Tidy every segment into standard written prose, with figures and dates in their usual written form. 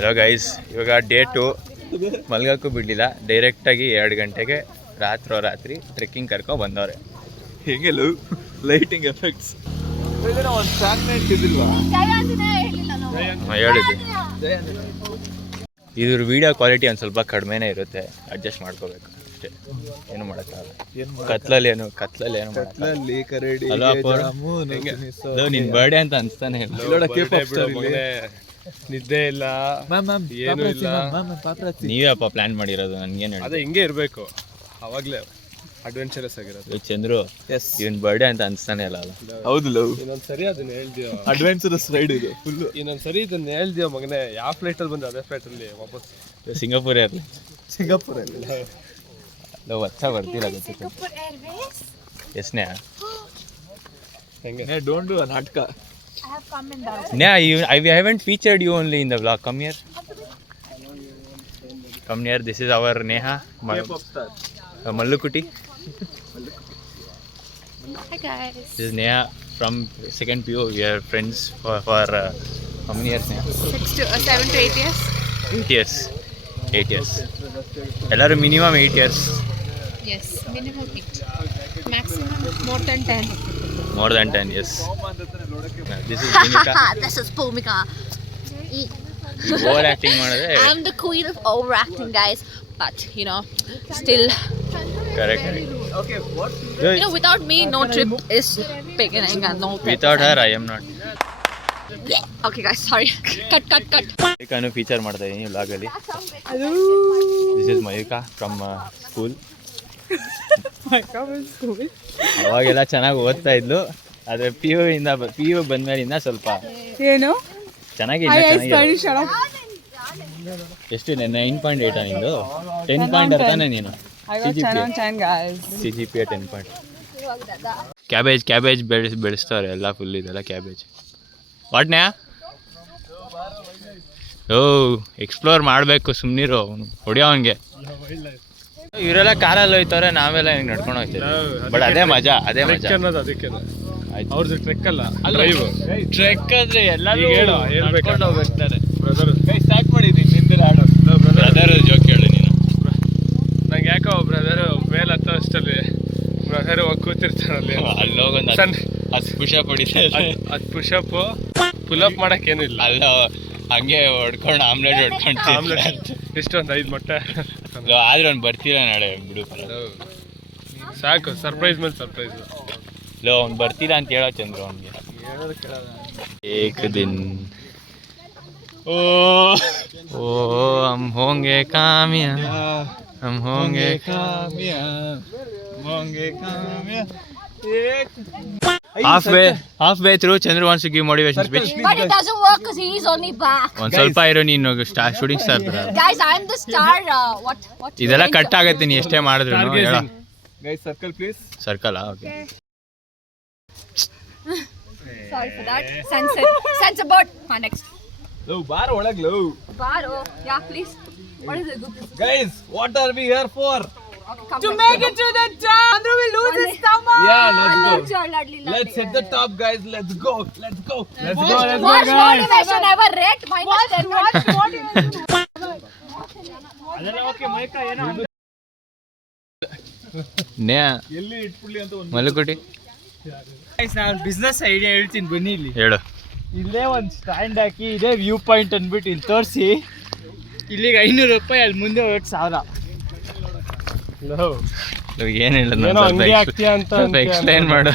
Hello guys, ಇವಾಗ day 2 ಮಲ್ಗೋಕ್ಕೂ ಬಿಡಲಿಲ್ಲ. ಡೈರೆಕ್ಟಾಗಿ 2 ಗಂಟೆಗೆ ರಾತ್ರಿ ಟ್ರೆಕ್ಕಿಂಗ್ ಕರ್ಕೊ ಬಂದವ್ರೆ. ಹೇಗೆ ಲೈಟಿಂಗ್ ಎಫೆಕ್ಟ್ಸ್ ಒಂದು ಸ್ಟಾಗ್ನೆಂಟ್ ಇದಿಲ್ವಾ? ಹೇಳಿದ್ದೆ. ಇದ್ರ ವಿಡಿಯೋ ಕ್ವಾಲಿಟಿ ಒಂದು ಸ್ವಲ್ಪ ಕಡಿಮೆನೇ ಇರುತ್ತೆ, ಅಡ್ಜಸ್ಟ್ ಮಾಡ್ಕೋಬೇಕು ಅಷ್ಟೇ, ಏನು ಮಾಡೋಕ್ಕಾಗಲ್ಲ. ಕತ್ಲಲ್ಲಿ ಏನು ನಿನ್ ಬರ್ಡೇ ಅಂತ ಅನ್ಸ್ತಾನೆ ನಿದ್ದೆ ಇಲ್ಲ, ಏನು ಇಲ್ಲ. ನೀವಪ್ಪ ಪ್ಲಾನ್ ಮಾಡಿರೋದು, ನನ್ಗೇನು ಅದೇ ಹಿಂಗೆ ಇರಬೇಕು, ಅವಾಗಲೇ ಅಡ್ವೆಂಚರಸ್ ಆಗಿರೋದು. ಚಂದ್ರು ಇವನ್ ಬರ್ಡೇ ಅಂತ ಅನ್ಸ್ತಾನೆ ಇಲ್ಲ ಅಲ್ಲ? ಹೌದು, ಇನ್ನೊಂದ್ಸರಿ ಅದನ್ನ ಹೇಳ್ತೀವ, ಅಡ್ವೆಂಚರಸ್ ರೈಡ್ ಇದು ಫುಲ್. ಇನ್ನೊಂದ್ಸರಿ ಇದನ್ನ ಹೇಳ್ತೀವ ಮಗನೇ, ಯಾವ ಫ್ಲೈಟಲ್ಲಿ ಬಂದು ಅದೇ ಫ್ಲೈಟಲ್ಲಿ ವಾಪಸ್ ಸಿಂಗಾಪುರೇ ಇರಲಿ. ಸಿಂಗಾಪುರಲ್ಲಿ ನಾವು ಹತ್ತ ಬರ್ತೀರ ಎಸ್ನೇ ಹೆಂಗೆ ಡೋಂಟ್ ಡು ನಾಟಕ. I haven't featured you only in the vlog. Come here. This is our Neha, Mallukutti. Hi guys. This is Neha from second PO. We are friends for how many years now? 7 to 8 years. 8 years. 8 years. Ellaru minimum 8 years. Yes, minimum 8. Maximum more than 10. More than 10 years. This is Bhumika. This is Bhumika. Overacting ಮಾಡಿದ್ರೆ I'm the queen of overacting, guys. But still. Correct. Okay, what? Without me, no trip is beginning and no. Without her, I am not. Okay, guys, sorry. Cut. Mayuka feature ಮಾಡ್ತಾ ಇದೀನಿ vlog ಅಲ್ಲಿ. This is Mayuka from school. ಅವಾಗೆಲ್ಲ ಚೆನ್ನಾಗಿ ಓದ್ತಾ ಇದ್ಲು, ಆದರೆ PU ಬಂದ್ಮೇಲಿಂದ ಸ್ವಲ್ಪ ಏನು ಚೆನ್ನಾಗಿ. ಎಷ್ಟು 9.8 ನಿಂದು? 10 ತಾನೆ ನೀನು? CGPA 10. ಕ್ಯಾಬೇಜ್ ಬೆಳೆಸ್ತಾರೆ ಎಲ್ಲ, ಫುಲ್ ಇದೆಲ್ಲ ಕ್ಯಾಬೇಜ್. ವಾಟ್ನ್ಯಾ ಎಕ್ಸ್ಪ್ಲೋರ್ ಮಾಡಬೇಕು, ಸುಮ್ಮನಿರು, ಅವನು ಹೊಡಿಯೋ ಅವನಿಗೆ. ಇವರೆಲ್ಲ ಕಾರಲ್ಲಿ ಹೋಯ್ತವ್ರೆ, ನಾವೆಲ್ಲ ಹಿಂಗೆ ನಡ್ಕೊಂಡು ಹೋಗ್ತೀವಿ. ಬಟ್ ಅದೇ ಮಜಾ ಅನ್ನೋದು ಅದಕ್ಕೆ. ಅವ್ರದ್ದು ಟ್ರೆಕ್ ಅಲ್ಲ, ಟ್ರೆಕ್ ಅಂದ್ರೆ ಎಲ್ಲರೂ ಹೇಳ್ಬೇಕು ಹೋಗ್ತಾರೆ. ಬ್ರದರ್ ಸ್ಟಾರ್ಟ್ ಮಾಡಿದ್ದೀನಿ ನಿಂದೆಲ್ಲ ಆಡೋ ಬ್ರದರ್ ಜೋಕ್ ಹೇಳು ನೀನು. ನಂಗೆ ಯಾಕೋ ಬ್ರದರ್ ಮೇಲೆ ಹತ್ತೋ ಅಷ್ಟಲ್ಲಿ ಬ್ರದರ್ ಹೋಗಿ ಕೂತಿರ್ತಾರಲ್ಲಿ, ಅಲ್ಲಿ ಹೋಗೊಂದು 10 ಪುಷಪ್ ಹೊಡಿತಾರೆ. 10 ಪುಷಪ್ ಪುಲ್-ಅಪ್ ಮಾಡಕ್ಕೇನು ಇಲ್ಲ, ಅಲ್ಲ ಹಂಗೆ ಹೊಡ್ಕೊಂಡು ಆಮ್ಲೆಟ್ ಹೊಡ್ಕೊಂಡು ಇಷ್ಟೊಂದು 5 ಮೊಟ್ಟೆ ಆದ್ರೆ ಅವ್ನು ಬರ್ತೀರ ನಾಳೆ ಬಿಡು. ಸಾಕು, ಸರ್ಪ್ರೈಸ್ ಮೇಲೆ ಸರ್ಪ್ರೈಸ್. ಅವ್ನು ಬರ್ತೀರಾ ಅಂತ ಹೇಳೋ ಚಂದ್ರು ಅವ್ನಿಗೆ. ಏಕ್ ದಿನ್ ಓ ಹಮ್ ಹೋಂಗೆ ಕಾಮ್ಯಾಬ್. Halfway through, Chandru wants to give motivation speech. But it doesn't work because he's only back. ಒಂದು ಸ್ವಲ್ಪ ಇರೋ ನೀನು shooting star. Guys, I'm the star. What? ಇದೆಲ್ಲ ಕಟ್ ಆಗುತ್ತೆ ನೀ ಎಷ್ಟೇ ಮಾಡಿದ್ರು. Guys, circle please. Circle okay. Sorry for that. Sensor board. Next. Bar ಒಳಗ್ Bar. Yeah, please. What is it? Guys, what are we hear for? To make it to the top. Andrew will lose his stomach. Yeah, let's hit the top, guys. Let's go, Worst motivation ever. Rate -10. ಎಲ್ಲಿ ಇಟ್ಬಿಡ್ಲಿ ಅಂತ ಒಂದು ಮಲ್ಲುಕುಟಿ ನಾನು business idea ಹೇಳ್ತೀನಿ, ಬನ್ನಿ ಇಲ್ಲಿ. ಹೇಳು. ಇಲ್ಲೇ ಒಂದು ಸ್ಟ್ಯಾಂಡ್ ಹಾಕಿ, ಇದೇ ವ್ಯೂ ಪಾಯಿಂಟ್ ಅಂದ್ಬಿಟ್ಟು ಇಲ್ಲಿ ತೋರಿಸಿ, ಇಲ್ಲಿಗೆ 500 ರೂಪಾಯಿ, ಅಲ್ಲಿ ಮುಂದೆ ಹೋಗಿ 1000. ಏನು ಹೇಳೋದು, ಸ್ವಲ್ಪ ಎಕ್ಸ್ಪ್ಲೈನ್ ಮಾಡು.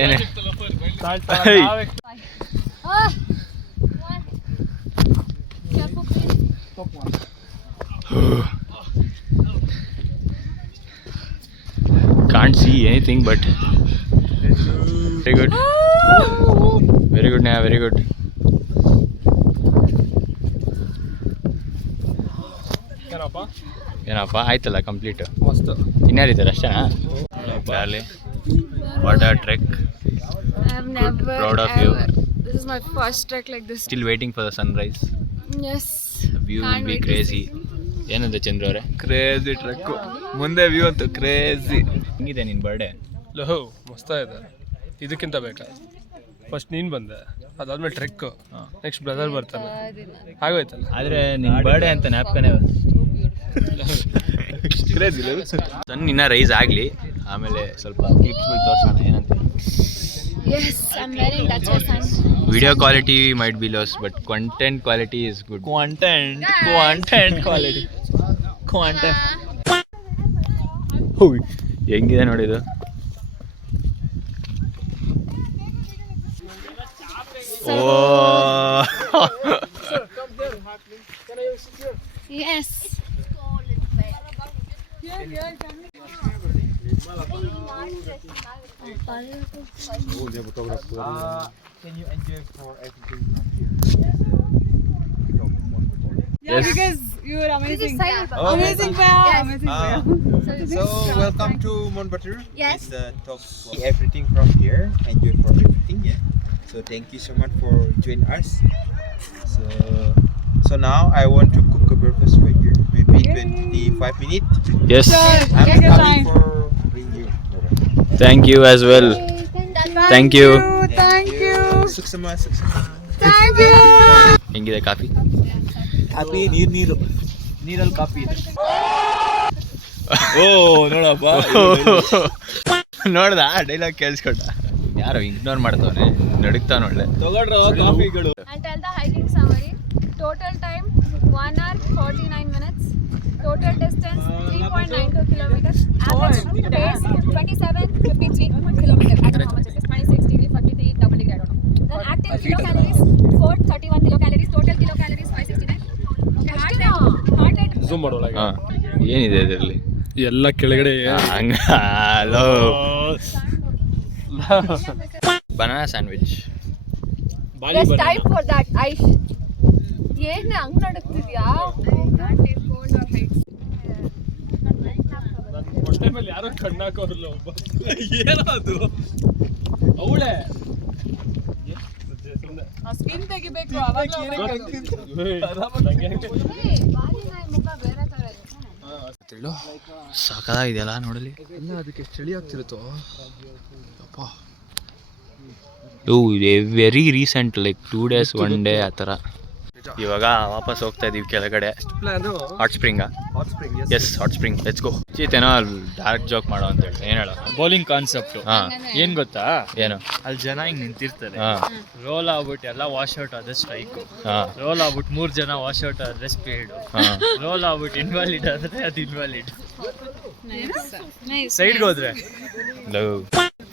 ಏನು can't see anything but very good Neha, very good. ಏನಪ್ಪ ಆಯ್ತಲ್ಲ ಕಂಪ್ಲೀಟ್, ಮಸ್ತ್. ಇನ್ಯಾರಿದ್ದಾರೆ ಅಷ್ಟೇನಾ? What are trek. I've never. Proud of you. This is my first trek like this. Still waiting for the sunrise. Yes. The view will be crazy. ಏನಂತ ಚಂದ್ರ ಅವರೇ? Crazy trek, ಮುಂದೆ view ಅಂತೂ crazy. ಹೆಂಗಿದೆ ನಿನ್ನ birthday? ಮಸ್ತ ಇದೆ, ಇದಕ್ಕಿಂತ ಬೇಕಾ? ಫಸ್ಟ್ ನೀನು ಬಂದೆ, ಅದಾದ್ಮೇಲೆ ಟ್ರೆಕ್, ನೆಕ್ಸ್ಟ್ ಬ್ರದರ್ ಬರ್ತಾನೆ, ಆಗೋಯ್ತಲ್ಲ. ಆದರೆ ನಿನ್ನ ಬರ್ಡೇ ಅಂತ ನ್ಯಾಪ್ಕನೇ ಇನ್ನ ರೈಸ್ ಆಗಲಿ, ಆಮೇಲೆ ಸ್ವಲ್ಪ ಕ್ಲಿಪ್ಸ್ಗಳು ತೋರಿಸೋಣ ಏನಂತ. Yes, I'm wearing Duchess and video quality might be loss, but content quality is good. Content quality ಹೆಂಗಿದೆ ನೋಡಿದು. Oh yes. Can you enjoy for everything? yes. Because you are amazing. Oh, Amazing, Baya. Yes. Amazing, Baya. So welcome to Monbatur. Yes. It's the top everything from here. Enjoy for everything. Yeah. So thank you so much for joining us. So now I want to cook a breakfast for you. Maybe 25 minutes. Yes, I'm Take your coming time. for bring you. thank you as well. Thank you. Thank you. Suksama. Thank you. ಹೆಂಗಿದೆ coffee? Coffee ನೀರಲ್ಲಿ coffee ಇದೆ. ಓ ನೋಡಪ್ಪ, ನೋಡ್ದ dialogue ಕೇಳಿಸ್ಕೊಂಡ. ಯಾರೋ ignore ಮಾಡ್ತವನೆ, ನಡುಕ್ತಾವ ಒಳ್ಳೆ. ತಗೊಳ್ರ ಕಾಫಿಗಳು. I'll tell the hiking summary. Total time 1 hour 49 minutes. Total distance 3.92 kilometers. Average pace 27.53 kilometers. I don't know how much it is. 26 degree, 43 double degree. I don't know. Then active kilocalories 431 kilocalories. Total kilocalories 569. Okay, heart rate. Zoom ಮಾಡೋಳಗೆ ಹಾಂ, ಏನಿದೆ ಇದರಲ್ಲಿ? ಎಲ್ಲ ಕೆಳಗಡೆ ಹಂಗ hello banana sandwich. Just type for that. ಏನು ಹಂಗ್ ನಡುಕ್ತಿದ್ಯಾ? ಹೊಟ್ಟೆ ಮೇಲೆ ಯಾರೋ ಕಣ್ಣಾಕೋರ್ಲ ಒಬ್ಬ. ಏನದು ಅವಳೆ Skin ತೆಗಿಬೇಕು ಅವಾಗ ಸಾಕಾಗಿದೆಯಲ್ಲ ನೋಡಲಿ. ಎಲ್ಲ ಅದಕ್ಕೆ ಚಳಿ ಆಗ್ತಿರುತ್ತೋ. Very recent, like 2 days 1 day ಆ ಥರ. ಇವಾಗ ವಾಪಸ್ ಹೋಗ್ತಾ ಇದೀವಿ ಕೆಳಗಡೆ. ಪ್ಲಾನು ಹಾಟ್ ಸ್ಪ್ರಿಂಗಾ? Hot spring. Yes, hot spring, let's go. ಚೀತೇನೋ ಡಾರ್ಕ್ ಜೋಕ್ ಮಾಡೋ ಅಂತ ಹೇಳಿ ಏನು ಹೇಳೋ? ಬೌಲಿಂಗ್ ಕಾನ್ಸೆಪ್ಟ್ ಹಾಂ, ಏನ್ ಗೊತ್ತಾ, ಏನು? ಅಲ್ಲಿ ಜನ ಹಿಂಗ್ ನಿಂತಿರ್ತಾರೆ, ಹಾಂ ರೋಲ್ ಆಗ್ಬಿಟ್ಟು ಎಲ್ಲ ವಾಶ್ ಔಟ್ ಆದ್ರೆ ಸ್ಟ್ರೈಕ್, ಹಾಂ ರೋಲ್ ಆಗ್ಬಿಟ್ಟು 3 ಜನ ವಾಶ್ ಔಟ್ ಆದ್ರೆ ಸ್ಪೀಡ್, ಹಾಂ. ರೋಲ್ ಆಗ್ಬಿಟ್ಟು ಇನ್ವಾಲಿಡ್ ಆದ್ರೆ ಅದು ಇನ್ವಾಲಿಡ್. Nice. ಸೈಡ್ಗೆ ಹೋದ್ರೆ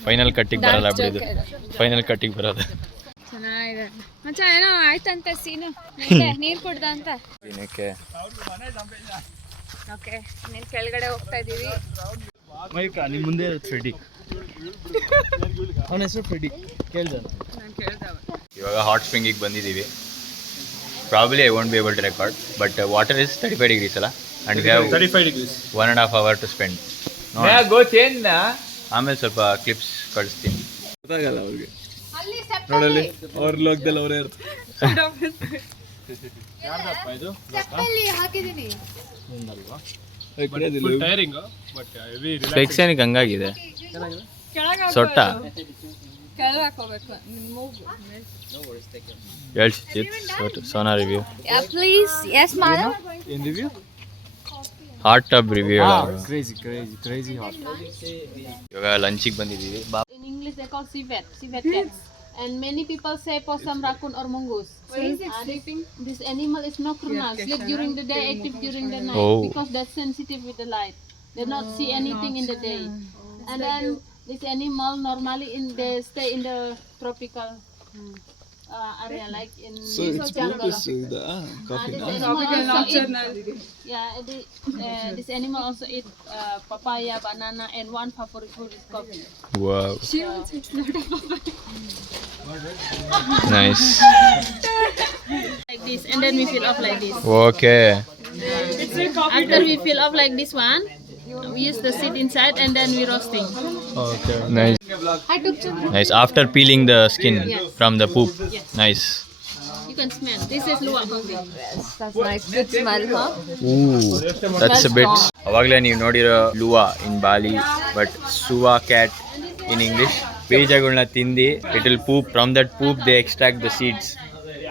ಫೈನಲ್ ಕಟ್ಟಿಗೆ ಬರಲ್ಲ ಬಿಡಿದು, ಫೈನಲ್ ಕಟ್ಟಿಗೆ ಬರೋದು. ಚೆನ್ನಾಗಿದೆ ಮಚ್ಚ. ಏನೋ ಆಯ್ತಂತೆ ಸೀನು, ನೀರು ಕುಡ್ದ ಅಂತ. ದಿನಕ್ಕೆ ಓಕೆ, ನೀನು ಕೆಳಗಡೆ ಹೋಗ್ತಾ ಇದೀವಿ. ಮೈಕ ನಿಮ್ ಮುಂದೆ ಫ್ರೆಡಿ, ಅವನ ಹೆಸರು ಫ್ರೆಡಿ, ಕೇಳ್ದ ಇವಾಗ ಹಾಟ್ ಸ್ಪ್ರಿಂಗಿಗೆ ಬಂದಿದ್ದೀವಿ. Probably I won't be able to record, but water is 35 degrees ಅಲ್ಲ, and we have 35 degrees 1.5 hour to spend. ಗೊತ್ತೇನ, ಆಮೇಲೆ ಸ್ವಲ್ಪ ಕ್ಲಿಪ್ಸ್ ಕಳಿಸ್ತೀನಿ. ಗೊತ್ತಾಗಲ್ಲ ಅವ್ರಿಗೆ. ಅಲ್ಲಿ step ನೋಡಲ್ಲಿ ಅವ್ರ ಲೋಕದಲ್ಲಿ ಅವರೇ ಇರ್ತಾರೆ. step ಅಲ್ಲಿ ಹಾಕಿದೀನಿ. Full tiring but heavy specs ಏನಕ್ಕೆ ಹಂಗಾಗಿದೆ? ಕೆಳಗೆ ಸೊಟ್ಟ ಕೆಳಗೆ ಹಾಕೋಬೇಕು. ಹೇಳ್ Sona review, Yeah, please. Yes, madam. ಏನ್ review? Hot tub review. Crazy hot. ಇವಾಗ ಲಂಚಿಗೆ ಬಂದಿದ್ದೀವಿ. In English they call civet cats. And many people say possum, raccoon or mongoose. Where is it sleeping? This animal is nocturnal, sleep during the day, active during the night, Oh. because that's sensitive with the light. They not see anything in the day. And then this animal normally they stay in the tropical area, like in jungle. This animal also this animal also eat papaya, banana, and one favorite food is coffee. Wow, nice. Like this, and then we fill up like this. Okay, After we fill up like this one, we use the seed inside, and then we roasting. Nice I took two. Nice. After peeling the skin from the poop. Nice. You can smell. This is luwak coffee. That's nice. Good smell, huh? That's a bit. ಅವಾಗಲೇ ನೀವು ನೋಡಿರೋ Luwak in Bali, but civet cat in English ಬೀಜಗಳನ್ನ ತಿಂದು it will poop. From that poop they extract the seeds.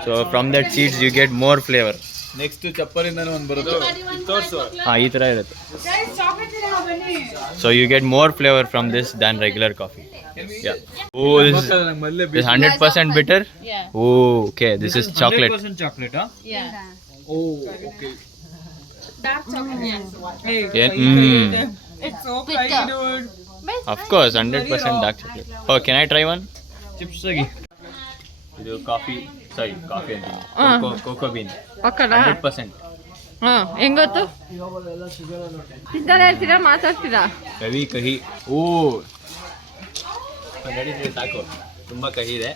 So from that seeds you get more flavour. Next ಚಪ್ಪಲಿಂದಾನು ಒಂದು ಬರುತ್ತೆ ತೋರ್ಸು. ಹಾಂ, ಈ ಥರ ಇರುತ್ತೆ. So you get more flavour from this than regular coffee. Oh, this 100% bitter? Yeah. Oh, okay. This is chocolate. 100% chocolate, huh? Yeah. Dark chocolate. Yeah. It's so Bitter. crazy, dude. Of course, 100% dark chocolate. Oh, can I try one? Chips agi. ಇದು coffee ಅಂತೀನಿ. Cocoa bean ಪಕ್ಕದ 100%. ಹೆಂಗ್ ಗೊತ್ತು ತಿಂತಾನೆ ಇರ್ತೀರಾ ಮಾತಾಡ್ತೀರಾ ಕಹಿ ಕಹಿ. ಓ, ನಡೀತಿದೆ ಸಾಕು. ತುಂಬ ಕಹಿ ಇದೆ.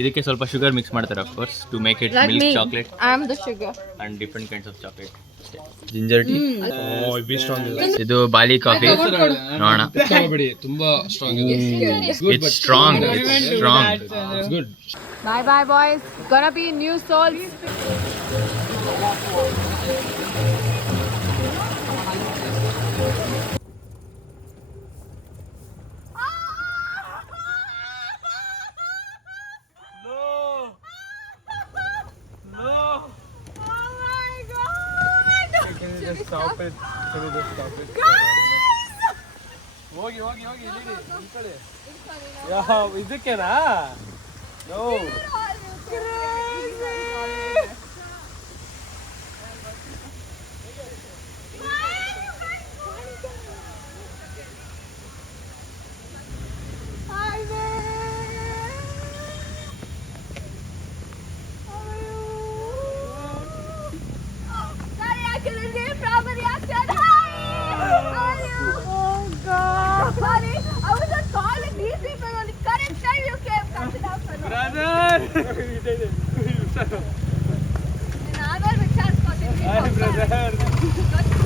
ಇದಕ್ಕೆ ಸ್ವಲ್ಪ ಶುಗರ್ ಮಿಕ್ಸ್ ಮಾಡ್ತಾರೆ of course to make it milk chocolate I am the sugar and different kinds of chocolate. Ginger tea. ಇದು ಬಾಲಿ ಕಾಫಿ. ನೋಡೋಣ. ತುಂಬಾ ಸ್ಟ್ರಾಂಗ್ ಇದೆ. It's strong. Good. Bye bye boys. Gonna be new souls. Stop it. ಹೋಗಿ ನಿಂತ್ಕೊಳ್ಳಿ. ಇದಕ್ಕೆನಾ? No. Sorry, I couldn't get proper reaction. Hi! How are you? Oh God! Sorry, I was just calling these people on the correct time. You came. Cut it out for now. ನಾನು ವಿಚಾರಿಸ್ಕೊತೀನಿ.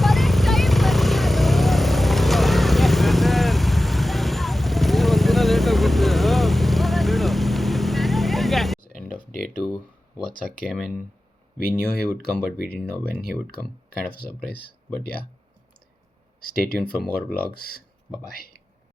correct time End of day 2, WhatsApp came in. We knew he would come, but we didn't know when he would come. Kind of a surprise. But yeah, stay tuned for more vlogs. Bye-bye.